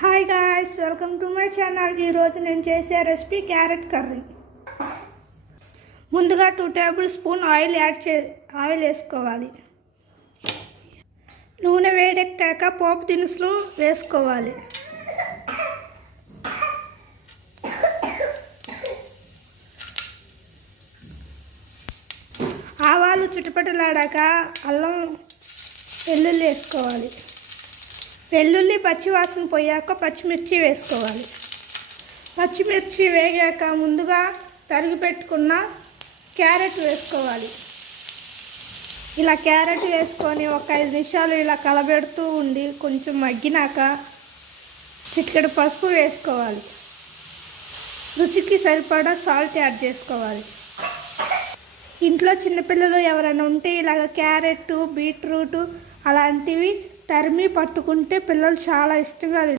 Hi guys, welcome to my channel. ఈరోజు నేను చేసే రెసిపీ క్యారెట్ కర్రీ. ముందుగా 2 టేబుల్ స్పూన్ ఆయిల్ వేసుకోవాలి. నూనె వేడెక్కాక పోపు దినుసులు వేసుకోవాలి. ఆవాలు చుట్టుపట్టలాడాక అల్లం వెల్లుల్లి వేసుకోవాలి. వెల్లుల్లి పచ్చివాసన పోయాక పచ్చిమిర్చి వేసుకోవాలి. పచ్చిమిర్చి వేగాక ముందుగా తరిగి పెట్టుకున్న క్యారెట్ వేసుకోవాలి. ఇలా క్యారెట్ వేసుకొని ఒక 5 నిమిషాలు ఇలా కలబెడుతూ ఉండి కొంచెం మగ్గినాక చిటికెడు పసుపు వేసుకోవాలి. రుచికి సరిపడా సాల్ట్ యాడ్ చేసుకోవాలి. ఇంట్లో చిన్నపిల్లలు ఎవరైనా ఉంటే ఇలాగ క్యారెట్, బీట్రూట్ అలాంటివి తరిమి పట్టుకుంటే పిల్లలు చాలా ఇష్టంగా